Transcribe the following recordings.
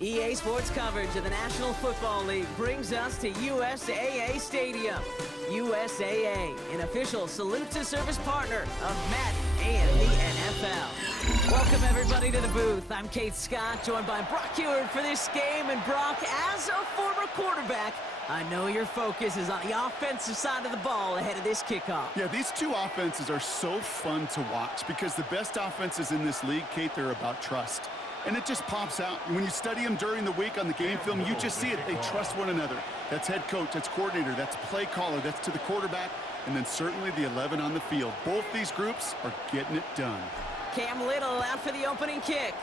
EA Sports coverage of the National Football League brings us to USAA Stadium. USAA, an official salute-to-service partner of Madden and the NFL. Welcome, everybody, to the booth. I'm Kate Scott, joined by Brock Ewert for this game. And Brock, as a former quarterback, I know your focus is on the offensive side of the ball ahead of this kickoff. Yeah, these two offenses are so fun to watch because the best offenses in this league, Kate, they're about trust. And it just pops out. When you study them during the week on the game film, you just see it. They trust one another. That's head coach, that's coordinator, that's play caller, that's to the quarterback, and then certainly the 11 on the field. Both these groups are getting it done. Cam Little out for the opening kick.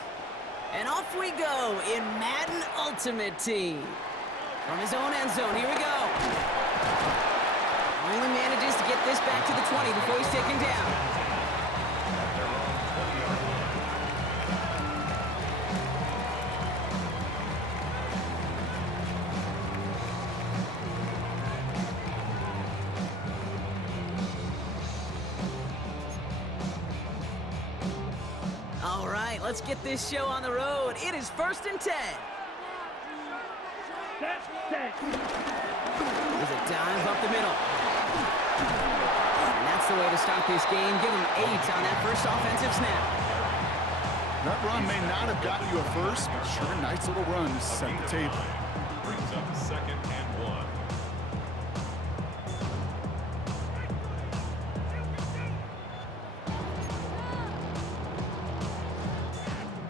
And off we go in Madden Ultimate Team. From his own end zone, here we go. Only manages to get this back to the 20 before he's taken down. All right, let's get this show on the road. It is 1st and 10. There's a dive up the middle. And that's the way to start this game. Give him 8 on that first offensive snap. That run may not have gotten you a first, but sure, a nice little run to set the table. Brings up 2nd and 1.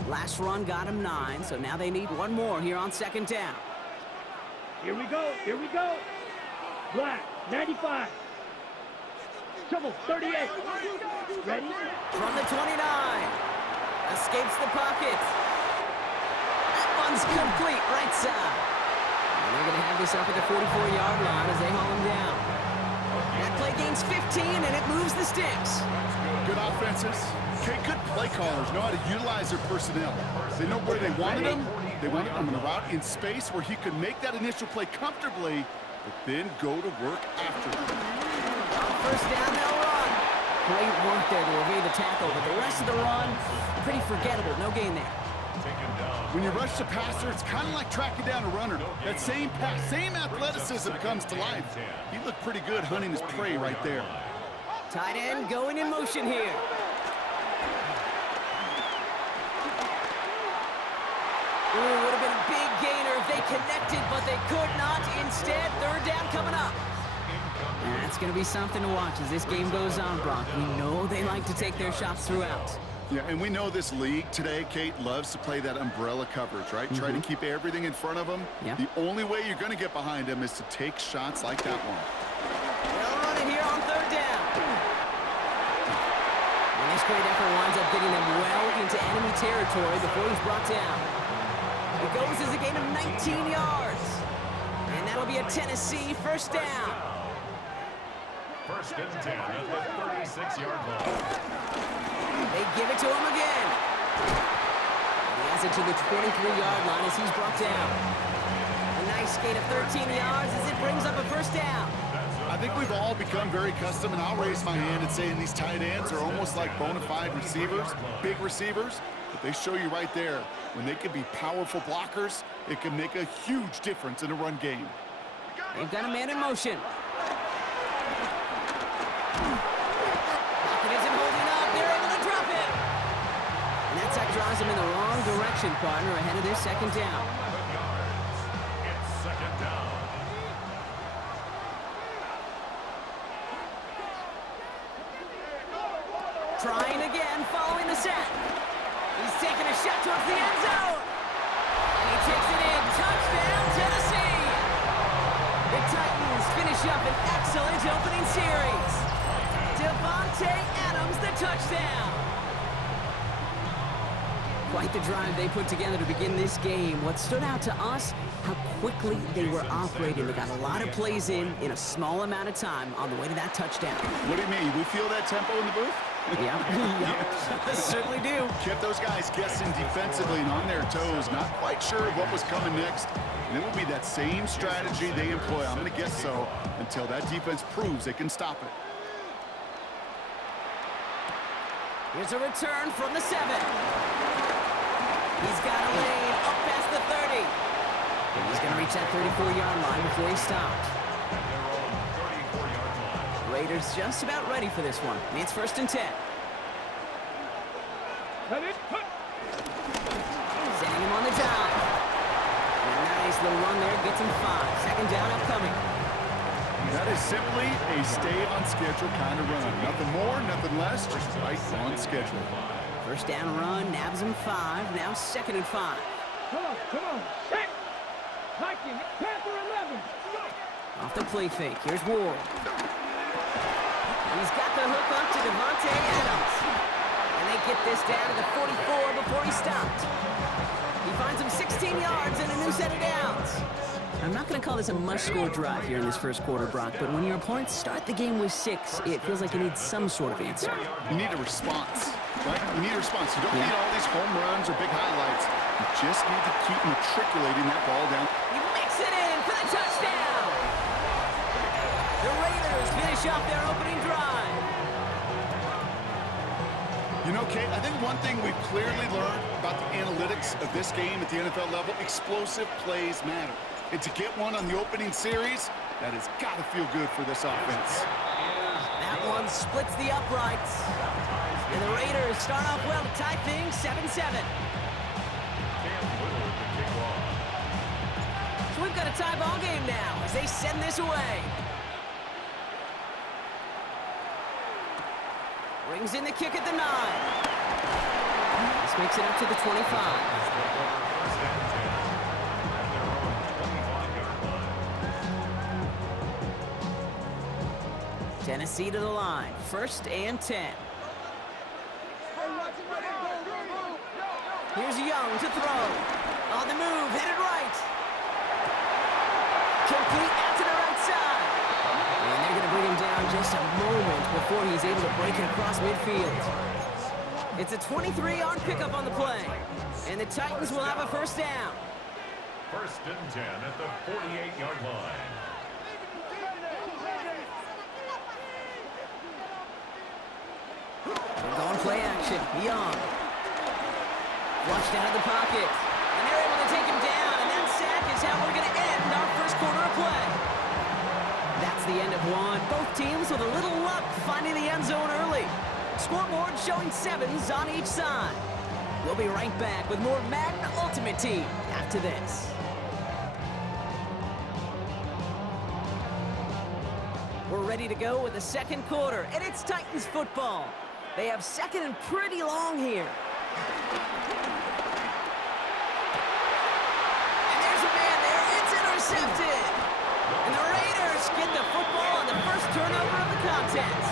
Last run got him 9, so now they need one more here on 2nd down. Here we go, here we go. Black, 95. Trouble, 38. Ready? From the 29. Escapes the pocket. That one's complete, right side. And they're going to have this up at the 44-yard line as they haul him down. That play gains 15, and it moves the sticks. Good offenses. Okay, good play callers know how to utilize their personnel. They know where they wanted them. They wanted them in a route in space where he could make that initial play comfortably, but then go to work after it. On 1st down, they'll run. Great work there to evade the tackle, but the rest of the run, pretty forgettable. No gain there. When you rush the passer, it's kind of like tracking down a runner. That same pass, same athleticism comes to life. He looked pretty good hunting his prey right there. Tight end going in motion here. Ooh, would have been a big gainer if they connected, but they could not. Instead, 3rd down coming up. And that's going to be something to watch as this game goes on, Brock. We know they like to take their shots throughout. Yeah, and we know this league today, Kate, loves to play that umbrella coverage, right? Try to keep everything in front of them. Yeah. The only way you're going to get behind them is to take shots like that one. They'll run it here on 3rd down. And this great effort winds up getting them well into enemy territory before he's brought down. It goes as a gain of 19 yards. And that'll be a Tennessee 1st down. 1st and 10 at the 36-yard line. They give it to him again. And he has it to the 23-yard line as he's brought down. A nice gain of 13 yards as it brings up a 1st down. I think we've all become very accustomed, and I'll raise my hand and say these tight ends are almost like bona fide receivers, big receivers. But they show you right there, when they can be powerful blockers, it can make a huge difference in a run game. They've got a man in motion. Pocket isn't holding up. They're able to drop it. And that sack drives him in the wrong direction, partner, ahead of this 2nd down. It's 2nd down. Trying again, following the sack. He's taking a shot towards the end zone. And he takes it in. Touchdown, Tennessee. The Titans finish up an excellent opening series. Devontae Adams, the touchdown. Quite the drive they put together to begin this game. What stood out to us, how quickly they were operating. They got a lot of plays in a small amount of time on the way to that touchdown. What do you mean? We feel that tempo in the booth? Yeah, certainly do. Kept those guys guessing defensively and on their toes, not quite sure what was coming next. And it will be that same strategy they employ, I'm going to guess so, until that defense proves they can stop it. Here's a return from the 7. He's got a lane up past the 30. reached that 34-yard line before he stopped. At their own 34-yard line. Raiders just about ready for this one. It's 1st and 10. Sending him on the dive. And a nice little run there gets him 5. 2nd down upcoming. That is simply a stay-on-schedule kind of run. Nothing more, nothing less, just right on schedule. 1st down run, nabs him 5. Now 2nd and 5. Come on. Set. Viking, Panther 11. Off the play fake. Here's Ward. He's got the hook up to Devontae Adams. And they get this down to the 44 before he stopped. He finds him 16 yards and a new set of downs. I'm not going to call this a must-score drive here in this first quarter, Brock, but when your opponents start the game with 6, it feels like you need some sort of answer. You need a response, right? You need a response. You don't need all these home runs or big highlights. You just need to keep matriculating that ball down. He makes it in for the touchdown! The Raiders finish off their opening drive. You know, Kate, I think one thing we've clearly learned about the analytics of this game at the NFL level, explosive plays matter. And to get one on the opening series, that has got to feel good for this offense. That one splits the uprights. And the Raiders start off well to tie things 7-7. So we've got a tie ball game now as they send this away. Brings in the kick at the 9. This makes it up to the 25. Tennessee to the line. 1st and 10. Here's Young to throw. On the move, headed right. Complete out to the right side. And they're going to bring him down just a moment before he's able to break it across midfield. It's a 23-yard pickup on the play. And the Titans will have a 1st down. 1st and 10 at the 48-yard line. They're going play action. Young. Flushed out of the pocket. And they're able to take him down. And that sack is how we're going to end our first quarter of play. That's the end of one. Both teams with a little luck finding the end zone early. Scoreboard showing 7s on each side. We'll be right back with more Madden Ultimate Team after this. We're ready to go with the second quarter, and it's Titans football. They have 2nd and pretty long here. And there's a man there. It's intercepted. And the Raiders get the football on the first turnover of the contest.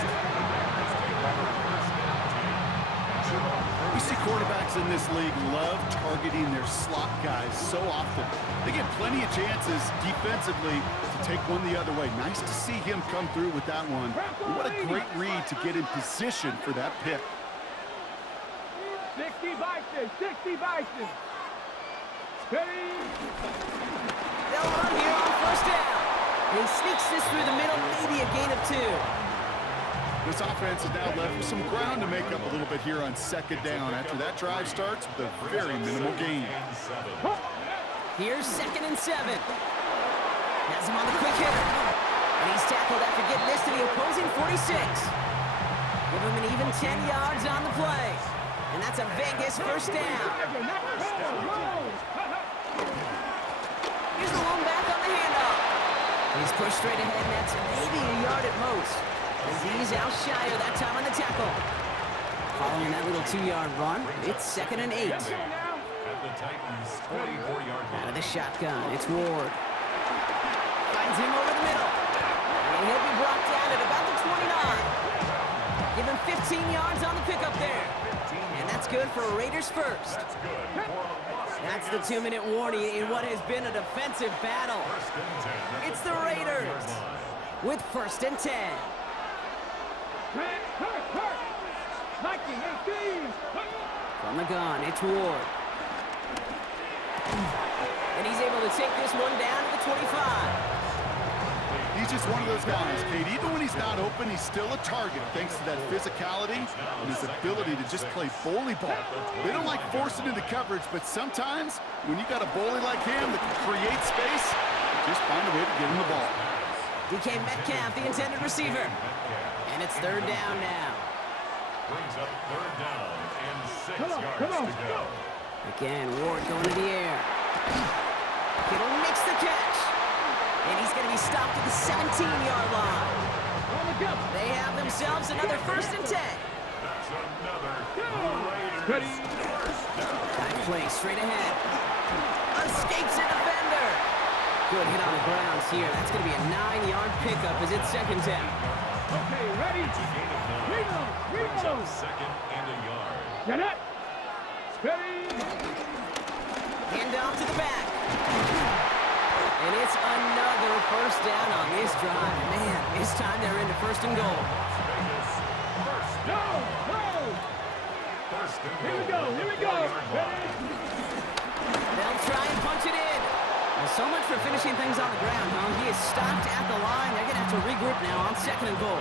We see quarterbacks in this league love targeting their slot guys so often. They get plenty of chances defensively to take one the other way. Nice to see him come through with that one. And what a great read to get in position for that pick. 60 Bison. Steady. They'll run here on 1st down. And he sneaks this through the middle, maybe a gain of 2. This offense has now left some ground to make up a little bit here on 2nd down after that drive starts with a very minimal gain. Here's 2nd and 7. Has him on the quick hitter. And he's tackled after getting this to the opposing 46. Give him an even 10 yards on the play. And that's a Vegas 1st down. Here's the long back on the handoff. He's pushed straight ahead, and that's maybe a yard at most. As he's out shy of that time on the tackle. Following that little 2-yard run, it's 2nd and 8. At the Titans' 44-yard line. Out of the shotgun, it's Ward. Finds him over the middle. And he'll be brought down at about the 29. Give him 15 yards on the pickup there. And that's good for Raiders 1st. That's the 2-minute warning in what has been a defensive battle. It's the Raiders with 1st and 10. From the gun, it's Ward. And he's able to take this one down to the 25. He He's just one of those guys, Kate. Even when he's not open, he's still a target thanks to that physicality and his ability to just play bully ball. They don't like forcing into coverage, but sometimes when you got a bully like him that can create space, just find a way to get him the ball. DK Metcalf, the intended receiver. And it's third down now. Brings up third down and 6 yards to go. Again, Ward going to the air. Kittle makes the catch. And he's going to be stopped at the 17-yard line. They have themselves another 1st and 10. That's another Raiders first down. High play straight ahead. Escapes a defender. Good hit on the grounds here. That's going to be a 9-yard pickup as it's 2nd down. Okay, ready? Reload! Reload! Second and a yard. Get it! Steady! Hand off to the back. And it's another 1st down on this drive. Man, this time they're into 1st and goal. Vegas, first Go! down. Go! First and Here we goal. go! Here we go! Ready? They'll try and punch it in. Well, so much for finishing things on the ground, huh? He is stopped at the line. They're going to have to regroup now on 2nd and goal.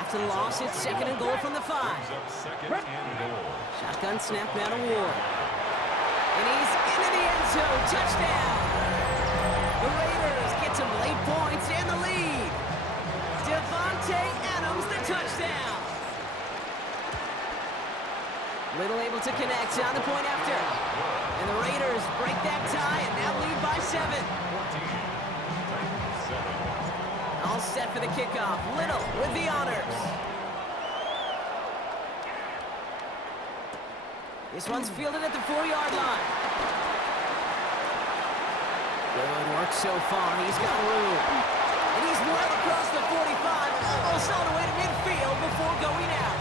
After the loss, it's 2nd and goal from the 5. Brings up second and goal. Shotgun snap now to Ward. And he's into the end zone. Touchdown! The Raiders get some late points and the lead. Devontae Adams, the touchdown. Little able to connect on the point after. And the Raiders break that tie and now lead by 7. 14. All set for the kickoff. Little with the honors. This one's fielded at the 4-yard line. Good work so far. He's got room. And he's well across the 45, almost all the way to midfield before going out.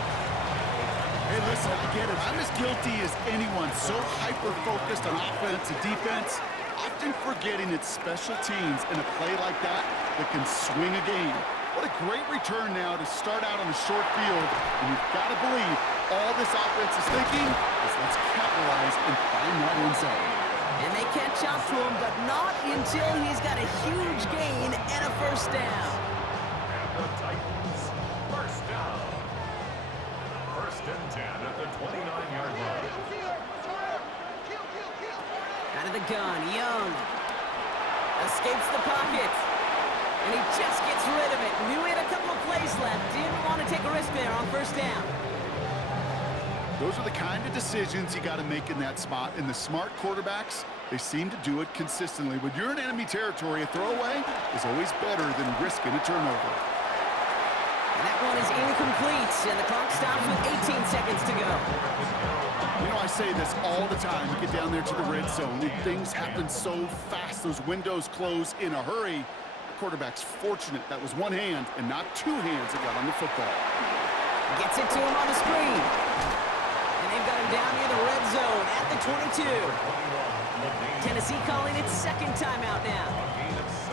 Hey, listen, I get it. I'm as guilty as anyone. So hyper-focused on offense and defense, often forgetting it's special teams in a play like that can swing a game. What a great return now to start out on a short field. And you've got to believe all this offense is thinking is let's capitalize and find that end zone. And they catch up to him, but not until he's got a huge gain and a 1st down. And the Titans, first down. 1st and 10 at the 29-yard line. Out of the gun, Young. Escapes the pocket. And he just gets rid of it. Knew he had a couple of plays left. Didn't want to take a risk there on 1st down. Those are the kind of decisions you got to make in that spot. And the smart quarterbacks, they seem to do it consistently. When you're in enemy territory, a throwaway is always better than risking a turnover. And that one is incomplete, and the clock stops with 18 seconds to go. You know, I say this all the time. You get down there to the red zone, and things happen so fast. Those windows close in a hurry. The quarterback's fortunate that was one hand and not 2 hands that got on the football. Gets it to him on the screen. And they've got him down near the red zone at the 22. Tennessee calling its 2nd timeout now.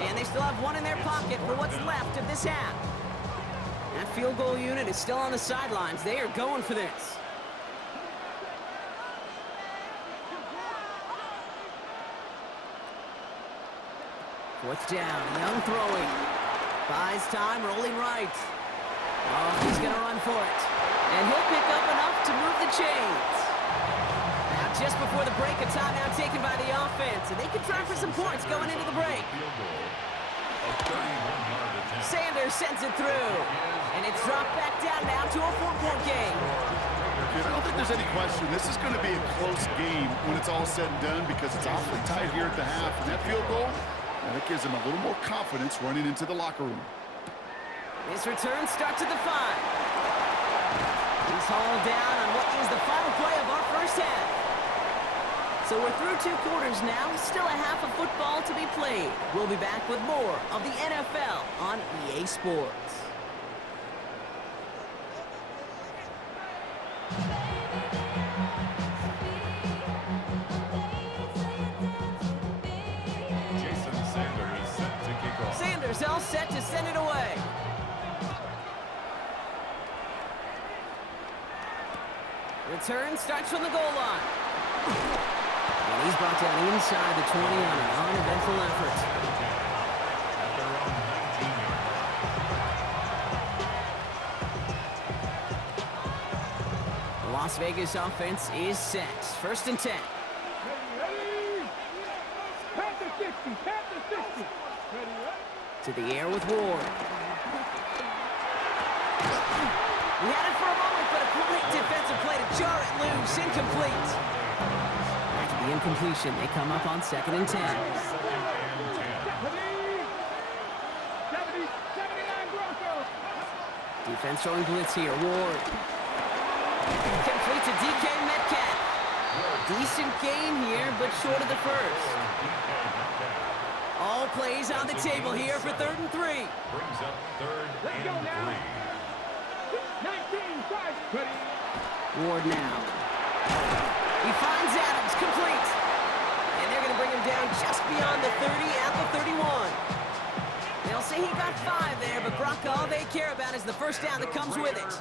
And they still have one in their pocket for what's left of this half. That field goal unit is still on the sidelines. They are going for this. Fourth down, Young throwing. Buys time, rolling right. Oh, he's going to run for it. And he'll pick up enough to move the chains. Now, just before the break, a timeout taken by the offense. And they can try for some points going into the break. Sanders sends it through. And it's dropped back down now to a 4-point game. I don't think there's any question. This is going to be a close game when it's all said and done because it's awfully tight here at the half. And that field goal, that gives them a little more confidence running into the locker room. This return starts at the 5. He's hauled down on what is the final play of our 1st half. So we're through 2 quarters now. Still a half of football to be played. We'll be back with more of the NFL on EA Sports. Sanders all set to send it away. Return starts from the goal line. And he's brought down inside the 20 on an uneventful effort. At their own Las Vegas offense is set. 1st and 10. Ready? Panther 60, Panther 60. Ready, To the air with Ward. He had it for a moment, but a great defensive play to jar it loose. Incomplete. After the incompletion, they come up on 2nd and 10. 70, 79 Broncos. Defense showing blitz here. Ward. Complete to DK Metcalf. Decent gain here, but short of the first. All plays on the table here for 3rd and 3. Brings up 3rd Let's go and now. 3. 19, 5. Ready? Ward now. He finds Adams, complete. And they're going to bring him down just beyond the 30 at the 31. They'll say he got 5 there, but Brock, all they care about is the first down that comes with it.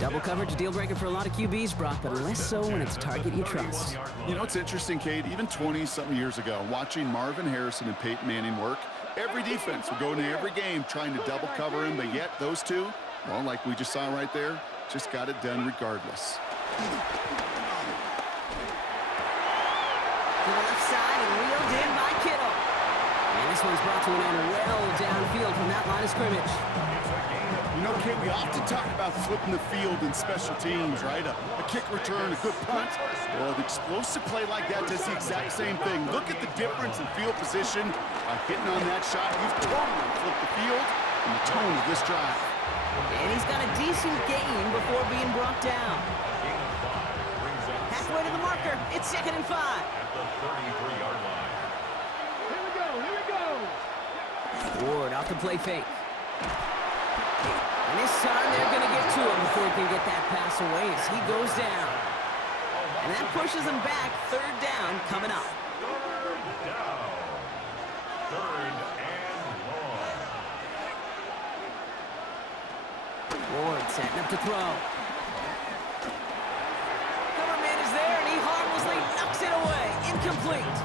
Double coverage, a deal breaker for a lot of QBs, Brock, but less so when it's a target you trust. You know, it's interesting, Kate, even 20-something years ago, watching Marvin Harrison and Peyton Manning work, every defense would go into every game trying to double cover him, but yet those two, well, like we just saw right there, just got it done regardless. To the left side and reeled in by Kittle. And this one's brought to an end well downfield from that line of scrimmage. You know, Kate, we often talk about flipping the field in special teams, right? A kick return, a good punt. Well, an explosive play like that does the exact same thing. Look at the difference in field position. By hitting on that shot, you've totally flipped the field and the tone of this drive. And he's got a decent gain before being brought down. Halfway to the marker, it's 2nd and 5. At the 33-yard line. Here we go, here we go. Ward off the play fake. And this time they're going to get to him before he can get that pass away as he goes down. And that pushes him back. 3rd down coming up. 3rd down. 3rd and long. Ward setting up to throw. Cover man is there, and he harmlessly knocks it away. Incomplete.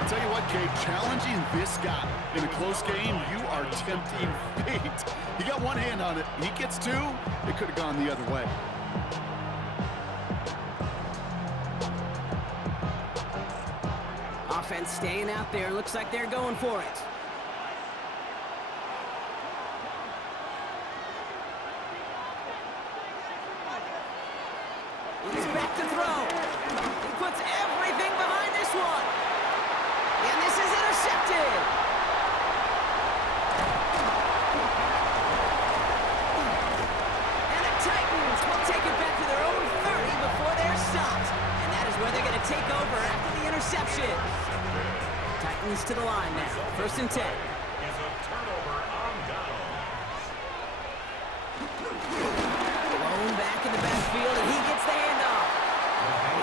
I'll tell you what, Kate, challenging this guy in a close game, you are tempting fate. He got one hand on it. He gets 2. It could have gone the other way. Offense staying out there. Looks like they're going for it. He's back to throw. He puts everything behind this one. And this is intercepted. And the Titans will take it back to their own 30 before they're stopped. And that is where they're going to take over after the interception. Titans to the line now. 1st and 10. Is a turnover on downs. Blown back in the backfield, and he gets the handoff.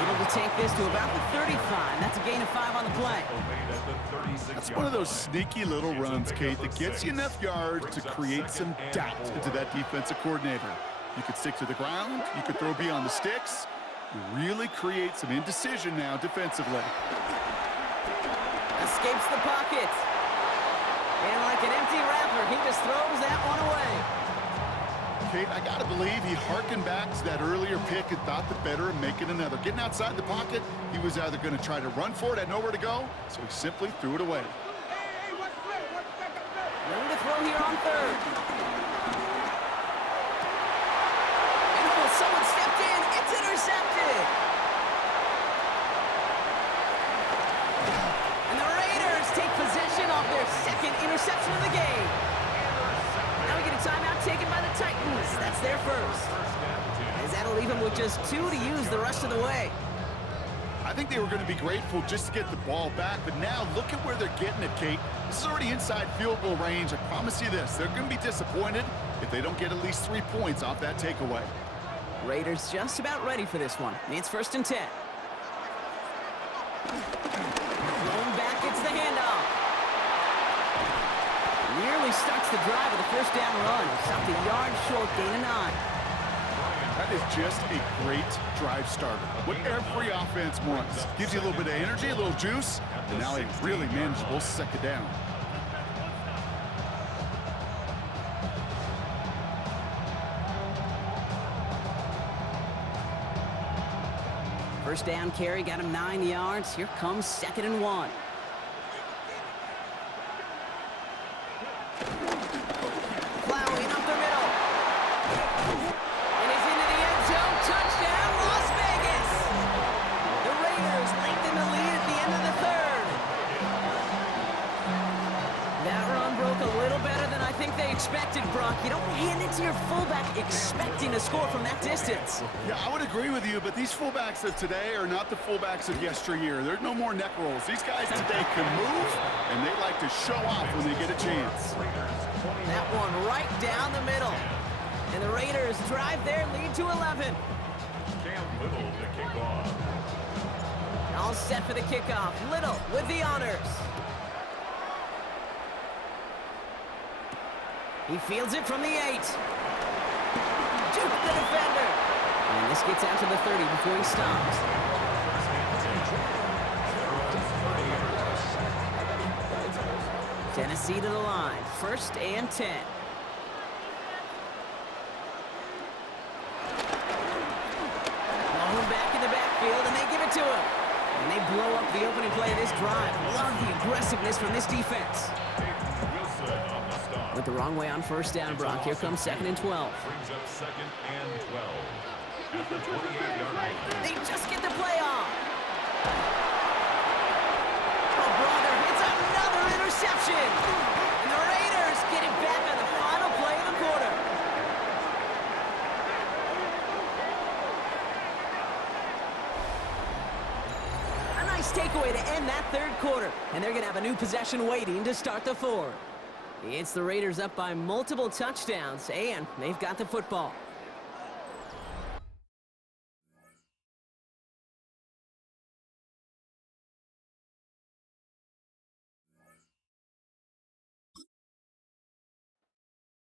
Able to take this to about the 35. That's a gain of 5 on the play. That's one of those sneaky little runs, Kate, that gets you enough yards to create some doubt into that defensive coordinator. You could stick to the ground. You could throw beyond the sticks. You really create some indecision now defensively. Escapes the pocket. And like an empty wrapper, he just throws that one away. Kate, I got to believe he harkened back to that earlier pick and thought the better of making another. Getting outside the pocket, he was either going to try to run for it, had nowhere to go, so he simply threw it away. Room to throw here on 3rd. And oh, someone stepped in. It's intercepted. And the Raiders take possession of their 2nd interception of the game. Now we get a timeout taken by the Titans. That's their first. As that'll leave them with just 2 to use the rest of the way. I think they were going to be grateful just to get the ball back, but now look at where they're getting it, Kate. This is already inside field goal range. I promise you this, they're going to be disappointed if they don't get at least 3 points off that takeaway. Raiders just about ready for this one. It's 1st and 10. Blown back, it's the handoff. Nearly starts the drive with a 1st down run. Stopped a yard short, gain of 9. That is just a great drive starter. What every offense wants. Gives you a little bit of energy, a little juice, and now a really manageable 2nd down. First down carry got him 9 yards. Here comes 2nd and 1. Plowing up the middle. And he's into the end zone. Touchdown, Las Vegas. The Raiders lengthen the lead at the end of the 3rd. That run broke a little better than I think they expected, Brock. You don't hand it to your fullback expecting to score from that distance. Yeah, I would agree with you, but these fullbacks of today are not the fullbacks of yesteryear. There's no more neck rolls. These guys today can move, and they like to show off when they get a chance. That one right down the middle. And the Raiders drive their lead to 11. Cam Little to kick off. All set for the kickoff. Little with the honors. He fields it from the 8. Duke the defender. And this gets out to the 30 before he stops. Tennessee to the line. 1st and 10. Long back in the backfield, and they give it to him. And they blow up the opening play of this drive. Love the aggressiveness from this defense. Went the wrong way on 1st down, Brock. Here comes 2nd and 12. Brings up 2nd and 12. At the 28-yard line. They just get the play off. Oh, brother, it's another interception. And the Raiders get it back on the final play of the quarter. A nice takeaway to end that 3rd quarter. And they're going to have a new possession waiting to start the 4th. It's the Raiders up by multiple touchdowns, and they've got the football.